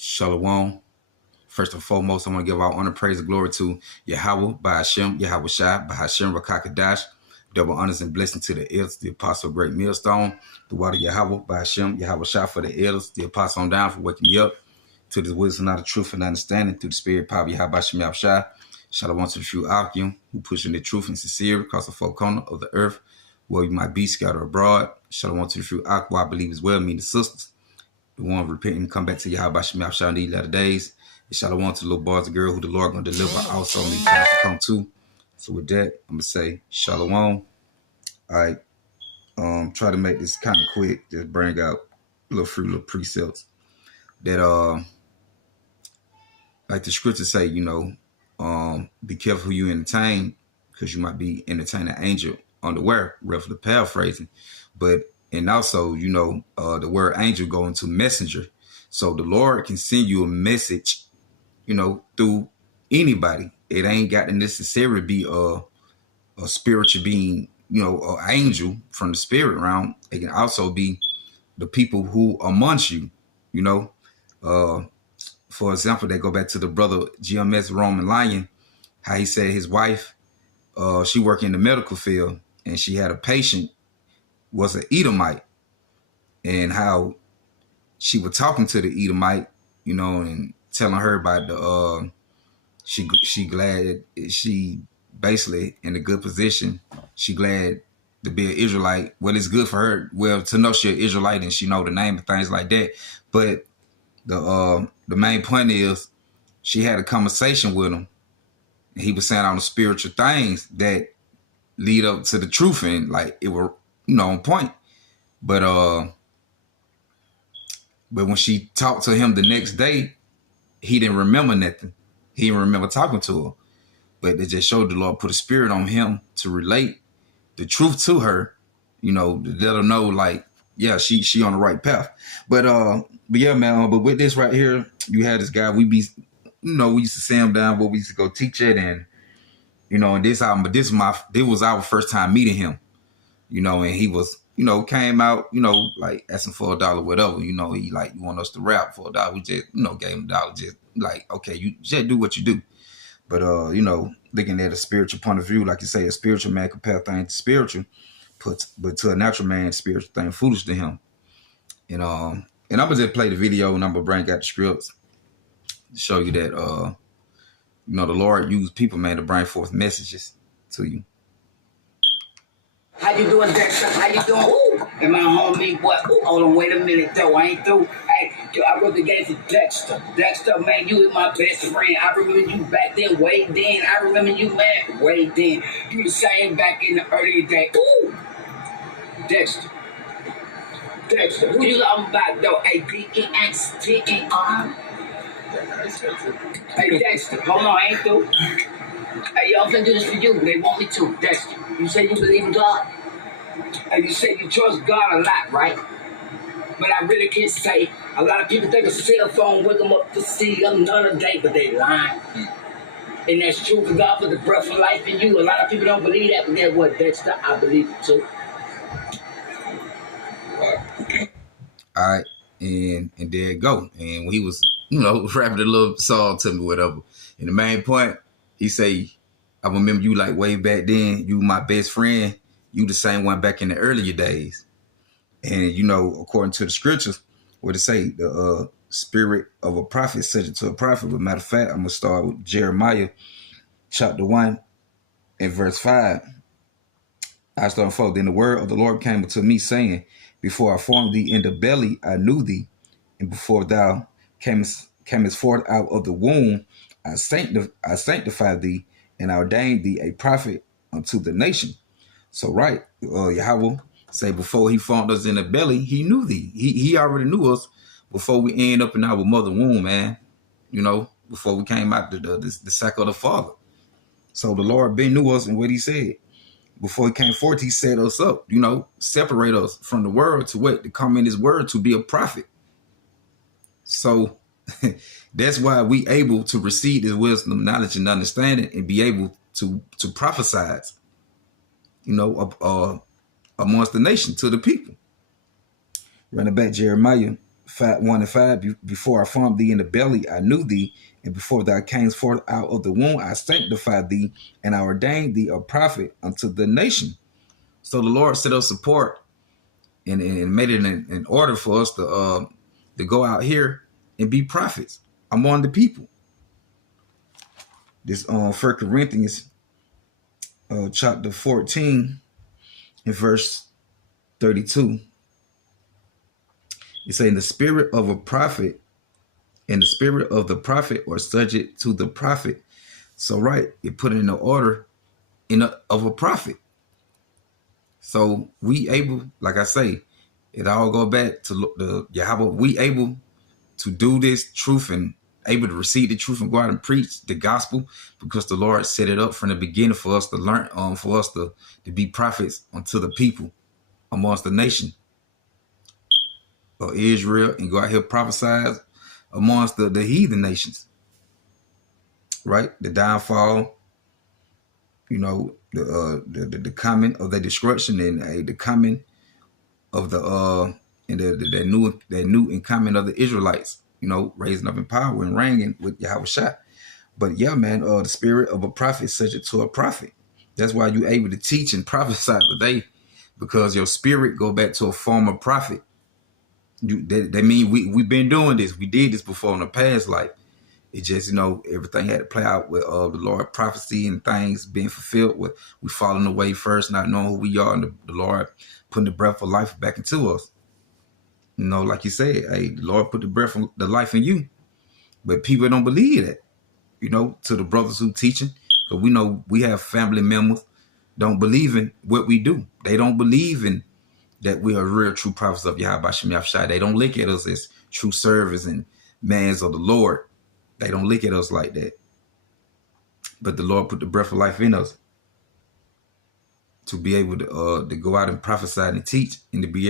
Shalom. First and foremost, I want to give all honor, praise, and glory to Yahweh, Bahashem, Yahweh Shai, Bahashem, Rakakadash. Double honors and blessing to the elders, the apostle, great millstone, the water Yahweh, Bahashem, Yahweh Shai for the elders, the apostle on down for waking me up to the wisdom, not the truth, and understanding through the spirit, power, Yahweh, Bahashem, Yahweh Shai. Shalom to the true Akim, who pushing the truth and sincere across the four corners of the earth, where you might be scattered abroad. Shalom to the true Akim, I believe as well, me the sisters. The one repenting, come back to Yahweh Bahashem, Yahweh Shai in these latter days. And shalom to the little boys and girls who the Lord going to deliver also me time to come to. So with that, I'm going to say shalom. All right. Try to make this kind of quick. Just bring out a few little precepts that, like the scriptures say, be careful who you entertain, because you might be entertaining an angel unaware, roughly paraphrasing. And also, the word angel go into messenger. So the Lord can send you a message, through anybody. It ain't got to necessarily be a spiritual being, an angel from the spirit realm. It can also be the people who amongst you, For example, they go back to the brother GMS Roman Lion, how he said his wife, she worked in the medical field, and she had a patient was an Edomite, and how she was talking to the Edomite, and telling her about the she glad she basically in a good position. She glad to be an Israelite. Well, it's good for her. Well, to know she's an Israelite and she know the name and things like that. But the main point is she had a conversation with him, and he was saying all the spiritual things that lead up to the truth, and like it were on point. But when she talked to him the next day, he didn't remember nothing. He didn't remember talking to her. But it just showed the Lord put a spirit on him to relate the truth to her, to let her know, like, yeah, she on the right path. But yeah, man, but with this right here, you had this guy, we used to see him down where we used to go teach it, and and this album, but this was our first time meeting him, and he was, came out, like asking for $1, whatever, he like, you want us to rap for $1. We just, gave him $1, just like, okay, you just do what you do. But, looking at a spiritual point of view, like you say, a spiritual man compare things to spiritual, but to a natural man, spiritual thing foolish to him. And I'm going to just play the video, and I'm going to bring out the scripts to show you that, the Lord used people, man, to bring forth messages to you. How you doing, Dexter? How you doing? Ooh, and my homie, what? Ooh, hold on, wait a minute, though. I ain't through. Hey, I wrote the game for Dexter. Dexter, man, you was my best friend. I remember you back then, way then. I remember you, man, way then. You the same back in the early days. Ooh, Dexter. Dexter, who you talking about, though? A-D-E-X-T-E-R. Hey, Dexter, hold on, I ain't through. Hey, yo, I'm finna do this for you. They want me to. Dexter, you say you believe in God? And you say you trust God a lot, right? But I really can't say. A lot of people think a cell phone wake them up to see another day, but they lying. And that's true, for God put the breath of life in you. A lot of people don't believe that, but guess what, Dexter? I believe it too. All right, and there it go. And when he was, rapping a little song to me, whatever. And the main point, he say, I remember you like way back then. You my best friend. You the same one back in the earlier days. And, according to the scriptures, what it say, the spirit of a prophet subject to a prophet. But matter of fact, I'm going to start with Jeremiah chapter 1 and verse 5. I start forth. Then the word of the Lord came to me, saying, before I formed thee in the belly, I knew thee. And before thou camest forth out of the womb, I sanctified thee and ordained thee a prophet unto the nation. So right, Yahweh say before he formed us in the belly, he knew thee. He already knew us before we end up in our mother womb, man. Before we came out the sack of the Father. So the Lord been knew us, and what he said. Before he came forth, he set us up, separate us from the world to come in his word to be a prophet. So that's why we able to receive this wisdom, knowledge, and understanding, and be able to prophesy, amongst the nation to the people. Running back Jeremiah 1 and 5, before I formed thee in the belly, I knew thee, and before thou camest forth out of the womb, I sanctified thee, and I ordained thee a prophet unto the nation. So the Lord set up support and made it in order for us to go out here and be prophets among the people. This 1 Corinthians chapter 14 and verse 32. It say, the spirit of a prophet and the spirit of the prophet are subject to the prophet. So right, it put it in the order of a prophet. So we able, like I say, it all go back to the Yahweh. We able to do this truth and able to receive the truth and go out and preach the gospel because the Lord set it up from the beginning for us to learn, for us to be prophets unto the people amongst the nation of Israel and go out here prophesy amongst the heathen nations. Right? The downfall, the coming of the destruction and the coming of the new and coming of the Israelites, raising up in power and reigning with Yahushua. But yeah, man, the spirit of a prophet is subject to a prophet. That's why you're able to teach and prophesy today, because your spirit go back to a former prophet. That mean we've been doing this. We did this before in the past life. It just, everything had to play out with the Lord prophecy and things being fulfilled. With we falling away first, not knowing who we are, and the Lord putting the breath of life back into us. Like you said, hey, the Lord put the breath of the life in you. But people don't believe that, to the brothers who teaching. Because we know we have family members don't believe in what we do. They don't believe in that we are real true prophets of Yahweh Shem Yahushua. They don't look at us as true servants and mans of the Lord. They don't look at us like that. But the Lord put the breath of life in us to be able to go out and prophesy and teach, and to be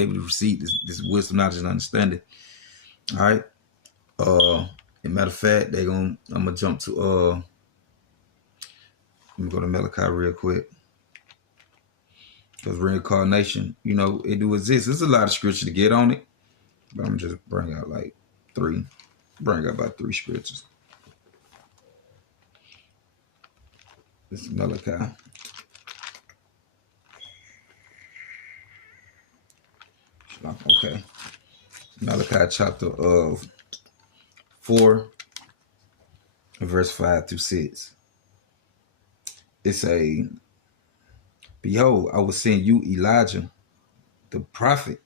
able to receive this wisdom, knowledge, and understanding. All right. As a matter of fact, I'm gonna jump to let me go to Malachi real quick. Because reincarnation, it do exist. There's a lot of scripture to get on it, but I'm just bring out about 3 scriptures. This is Malachi. Okay. Malachi chapter 4, verse 5 through 6. It say, behold, I will send you Elijah, the prophet,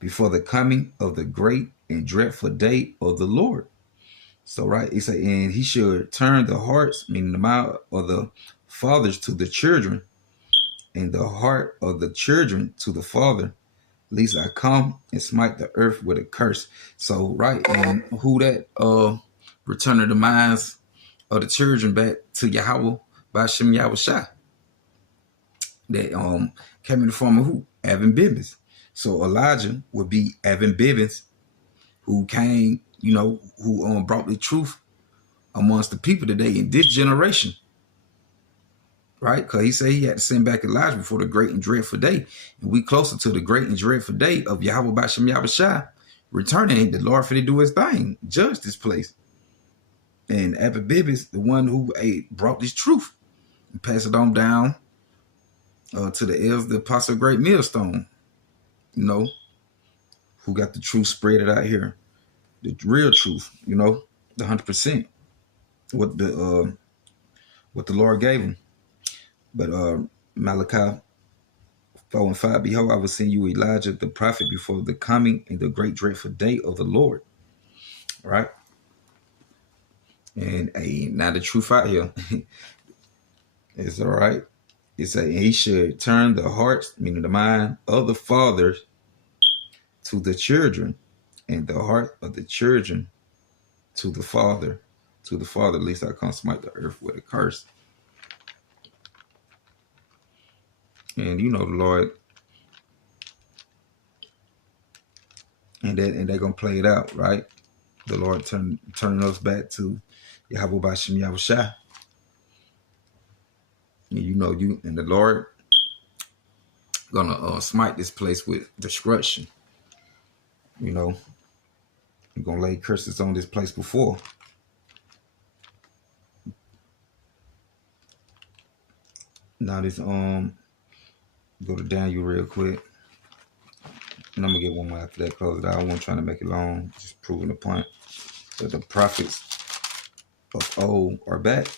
before the coming of the great and dreadful day of the Lord. So, right, it say, and he should turn the hearts, meaning the mind of the fathers to the children, and the heart of the children to the father, lest I come and smite the earth with a curse. So, right, and who that returning the minds of the children back to Yahweh by Shem Yahushua. That came in the form of who? Avon Bibbins. So Elijah would be Avon Bibbins, who came, who brought the truth amongst the people today in this generation. Right? Because he said he had to send back Elijah before the great and dreadful day. And we closer to the great and dreadful day of Yahweh Bashem Yahushua returning. The Lord for to do his thing, judge this place. And Avon Bibbins, the one who brought this truth and passed it on down to the elders, the Apostle Great Millstone, who got the truth spread it out here. The real truth, the 100%. What the Lord gave him. But Malachi 4 and 5, behold, I will send you Elijah the prophet before the coming and the great dreadful day of the Lord. All right? And now the truth out here is all right. It says he should turn the hearts, meaning the mind of the fathers, to the children, and the heart of the children to the father. At least I can't smite the earth with a curse. And the Lord, and they're gonna play it out, right? The Lord turning us back to Yahweh Bashem Yahushua. And and the Lord gonna smite this place with destruction. You know, I'm gonna lay curses on this place before. Now this go to Daniel real quick. And I'm gonna get one more after that, close it out. I wasn't trying to make it long, just proving the point that the prophets of old are back.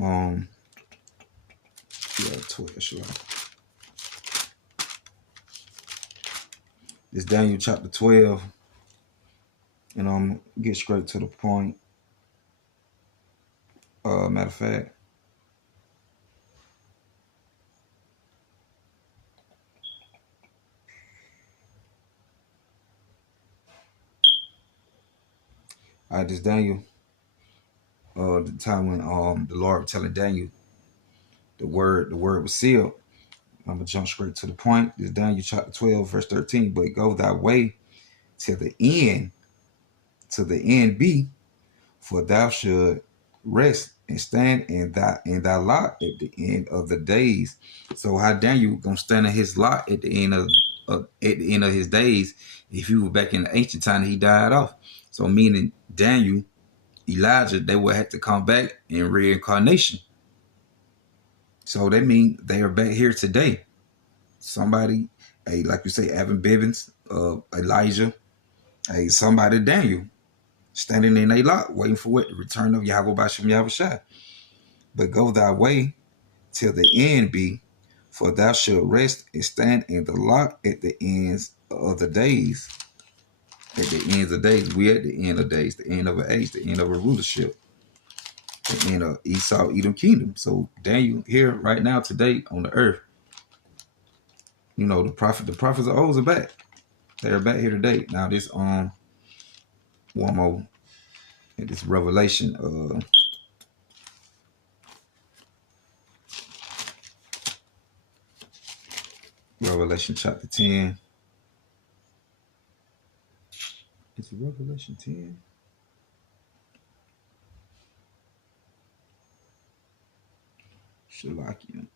Yeah, 12, sure. It's Daniel chapter 12. And get straight to the point. Matter of fact. All right, this Daniel. The time when the Lord was telling Daniel the word was sealed. I'm gonna jump straight to the point. This Daniel chapter 12, verse 13. But go thy way till the end be, for thou should rest and stand in thy lot at the end of the days. So how Daniel gonna stand in his lot at the end of his days? If he was back in the ancient time, he died off. So meaning Daniel, Elijah, they would have to come back in reincarnation. So that means they are back here today. Somebody, like you say, Evan Bibbins, Elijah, somebody, Daniel, standing in a lot, waiting for what? The return of Yahweh Bashem Yahushua. But go thy way till the end be, for thou shalt rest and stand in the lot at the ends of the days. At the ends of days. We at the end of days, the end of an age, the end of a rulership, the end of Esau, Edom kingdom. So Daniel here right now today on the earth. You know, the prophets of old are back. They're back here today. Now this one more, this Revelation, Revelation chapter 10. Is it Revelation 10? Shalakian.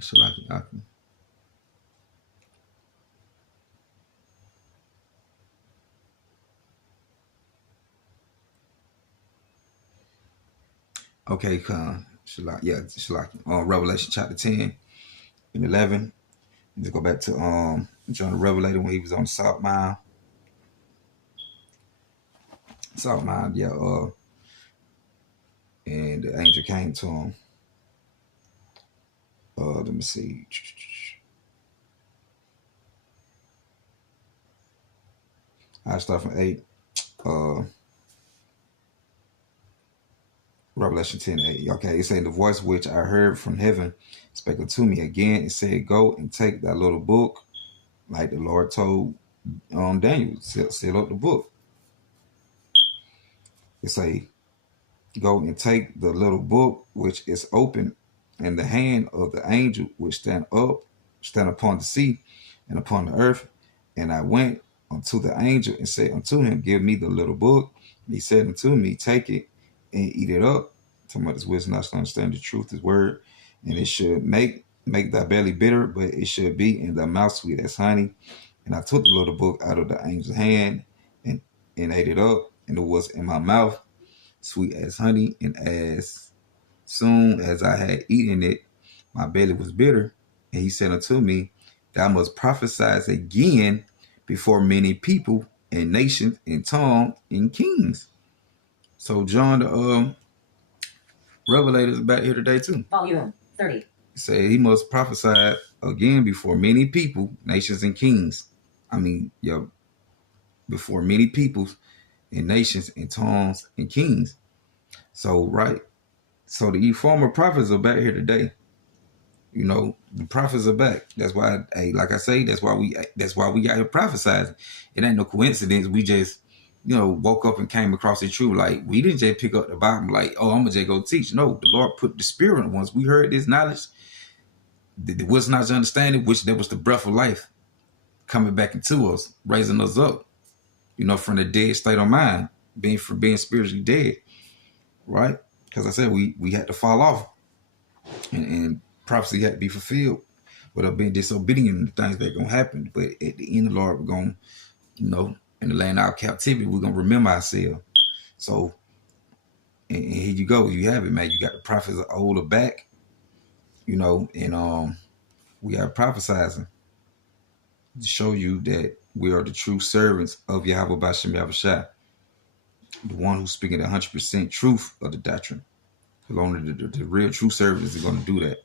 Shalakian. Okay, Shalakian. Revelation chapter 10 and 11. Just go back to John the Revelator when he was on the Salt Mile. Salt Mile, yeah. And the angel came to him. Let me see. I start from 8. Revelation 10:8. Okay, it's saying the voice which I heard from heaven spake unto me again and said, go and take that little book, like the Lord told Daniel, seal up the book. It say, go and take the little book which is open in the hand of the angel which stand upon the sea and upon the earth. And I went unto the angel and said unto him, give me the little book. And he said unto me, take it and eat it up. Talking about this wisdom, not to understand the truth, his word. And it should make thy belly bitter, but it should be in thy mouth sweet as honey. And I took the little book out of the angel's hand and ate it up. And it was in my mouth sweet as honey. And as soon as I had eaten it, my belly was bitter. And he said unto me, thou must prophesy again before many people and nations and tongues and kings. So John the Revelator is back here today too. Volume 30. Say he must prophesy again before many people, nations and kings. Before many peoples and nations and tongues and kings. So so the former prophets are back here today. You know, the prophets are back. That's why, like I say, that's why we got here prophesizing. It ain't no coincidence. We just, woke up and came across the truth. Like, we didn't just pick up the Bible like, oh, I'm gonna just go teach. No, the Lord put the Spirit in. Once we heard this knowledge, the wisdom, knowledge, understanding, which there was the breath of life coming back into us, raising us up, from the dead state of mind, being spiritually dead, right? Because I said we had to fall off and prophecy had to be fulfilled without being disobedient in the things that are going to happen. But at the end, the Lord, we're going to, in the land of our captivity, we're going to remember ourselves. So, and here you go. You have it, man. You got the prophets of old back, and we are prophesizing to show you that we are the true servants of Yahweh Bashem Yahushua, the one who's speaking the 100% truth of the doctrine. Because only the real true servants are going to do that.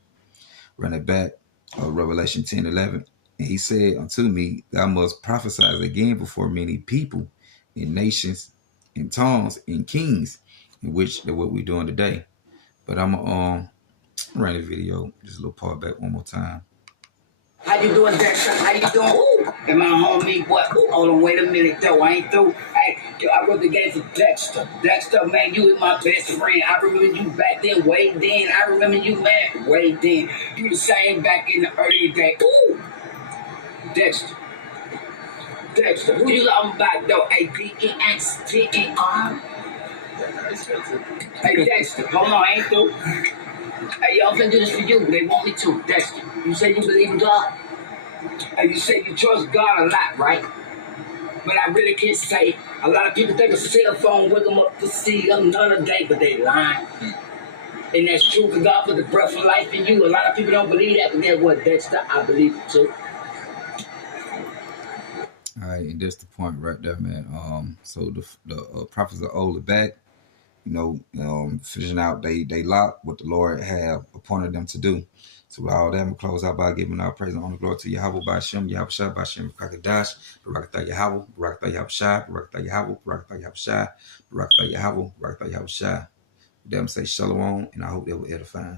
Run it back, Revelation 10:11. And he said unto me, thou must prophesy again before many people, in nations, in tongues, in kings, in which is what we're doing today. But I'm going to run the video, just a little part back one more time. How you doing, Dexter? How you doing? Ooh, and my homie, what? Ooh, hold on, wait a minute, though. I ain't through. Hey, I wrote the game for Dexter. Dexter, man, you was my best friend. I remember you back then, way then. I remember you, man, way then. You the same back in the early day. Ooh, Dexter. Dexter, who you talking about, though? A-D-E-X-T-E-R? Hey, Dexter, hold on, I ain't through. Hey, yo, I'm finna do this for you. They want me to, Dexter. You say you believe in God? And you say you trust God a lot, right? But I really can't say. A lot of people think a cell phone wake them up to see another day, but they lying. And that's true, because God put the breath of life in you. A lot of people don't believe that, but guess what, Dexter? I believe it too. All right, and that's the point right there, man. So the prophets are older back, finishing out they lot what the Lord have appointed them to do. So with all that, I'm close out by giving our praise and honor glory to Yahweh Bashem, Yahushua, Bashem Kakadash, Barakatah Yahweh, Barakatah Yahushua, Barakatah Yahweh, Barakatah Yahushua, Barakatah Yahweh, Barakatah Yahushua. Them say shalom, and I hope they will edify.